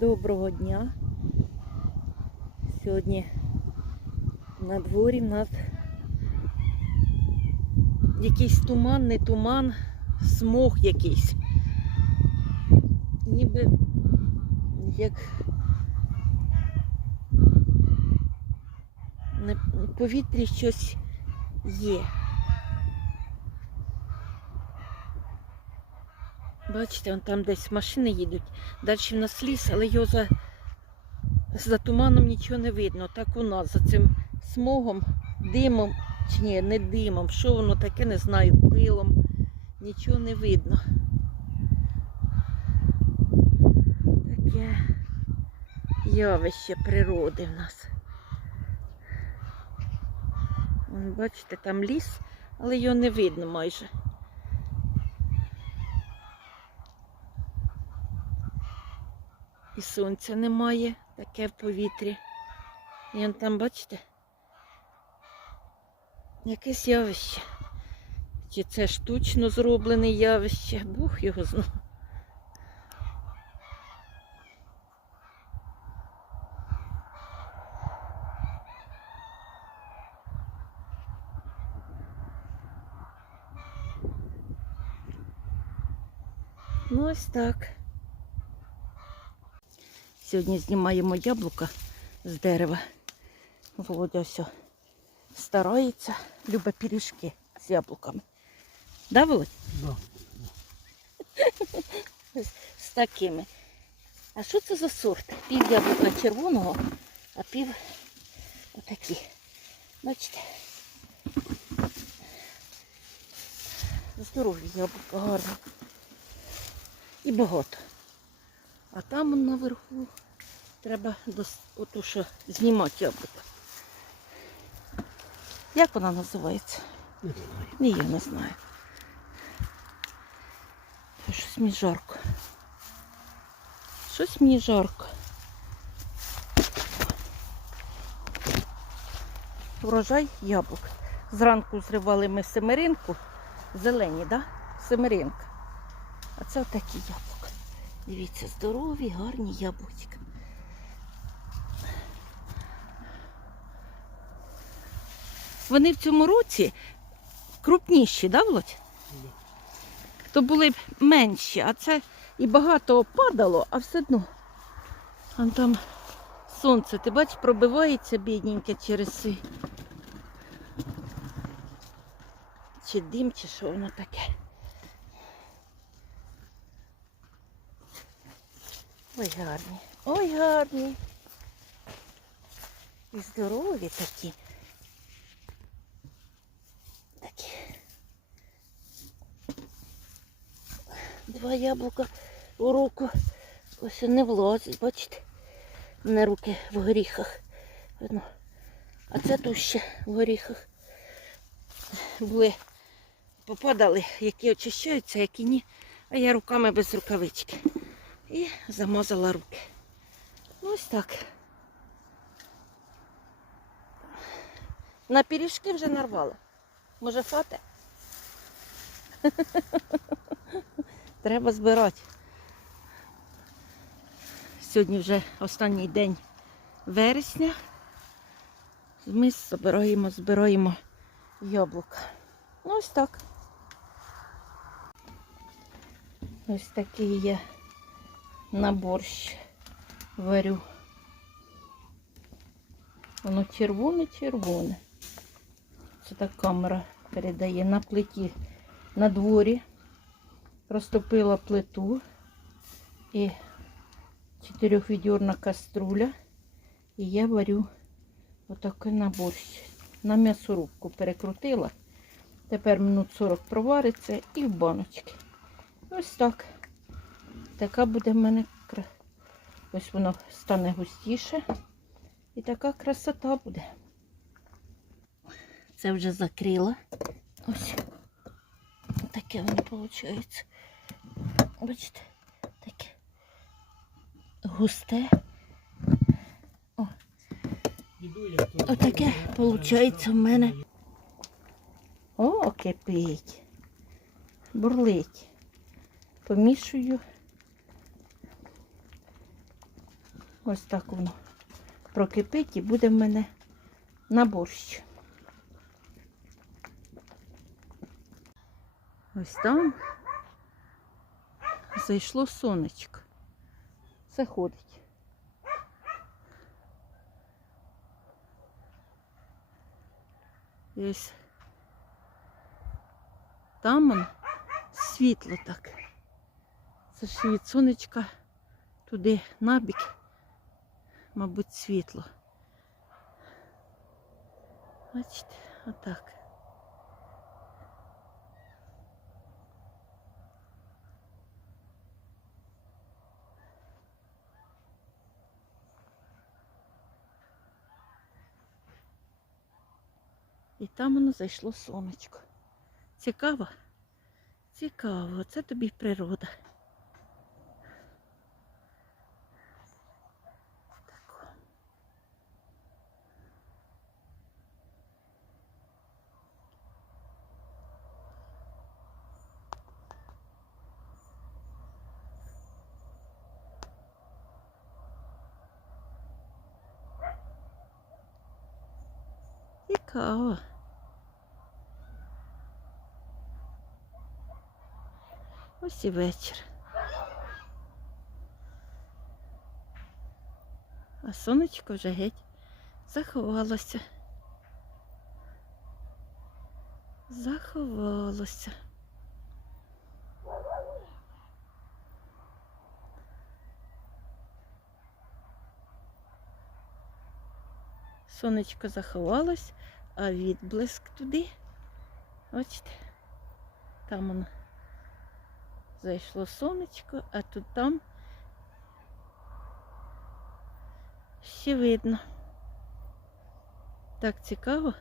Доброго дня. Сьогодні на дворі в нас якийсь туман, не туман, смог якийсь. Ніби як на повітрі щось є. Бачите, вон там десь машини їдуть. Далі в нас ліс, але його за, за туманом нічого не видно. Так у нас за цим смогом, димом, чи ні, не димом, що воно таке, не знаю, пилом. Нічого не видно. Таке явище природи в нас. Бачите, там ліс, але його не видно майже. І сонця немає, таке в повітрі. І он там, бачите, якесь явище. Чи це штучно зроблене явище? Бог його знає. Ну ось так. Сьогодні знімаємо яблука з дерева. Володя все старається, любить пиріжки з яблуками. Да, Володь? Да. З такими. А що це за сорт? Пів яблука червоного, а пів отакі. Бачите? Здорові яблука гарні. І багато. А там наверху треба дос... оту, що знімати яблука. Як вона називається? Не знаю. Ні, я не знаю. Щось мені жарко. Щось мені жарко. Врожай яблук. Зранку зривали ми семеринку. Зелені, так? Да? Семеринка. А це отакі яблука. Дивіться, здорові, гарні яблучка. Вони в цьому році крупніші, да, Володь? Да. То були б менші, а це і багато падало, а все одно. А там сонце, ти бачиш, пробивається бідненьке через цей. Чи дим, чи що воно таке. Ой, гарні. Ой, гарні. І здорові такі. Такі. Два яблука у руку. Ось не влазить, бачите? На руки в горіхах. Видно. А це тут ще в горіхах. Були, попадали, які очищаються, які ні. А я руками без рукавички. І замазала руки. Ось так. На пиріжки вже нарвала. Може фати? Треба збирати. Сьогодні вже останній день вересня. Ми збираємо, збираємо яблука. Ну, ось так. Ось такий я на борщ варю. Воно червоне-червоне. Це так камера передає на плиті на дворі. Розтопила плиту і чотирьохвідьорна каструля. І я варю отакий на борщ. На м'ясорубку перекрутила. Тепер минут 40 провариться і в баночки. Ось так. Така буде в мене ось воно стане густіше. І така красота буде. Це вже закрила. Ось. Таке воно виходить. Бачите, таке густе. Отаке виходить в мене. О, кипить. Бурлить. Помішую. Ось так воно прокипить і буде в мене на борщ. Ось там зайшло сонечко. Заходить. І ось там он світло так. Це ж від сонечка туди набік, мабуть, світло. Бачите, отак. І там воно зайшло сонечко. Цікаво? Цікаво, це тобі природа. Цікаво. Ось і вечір. А сонечко вже геть заховалося. Заховалося. Сонечко заховалось, відблиск туди. Бачите, там воно зайшло сонечко, а тут там ще видно. Так цікаво.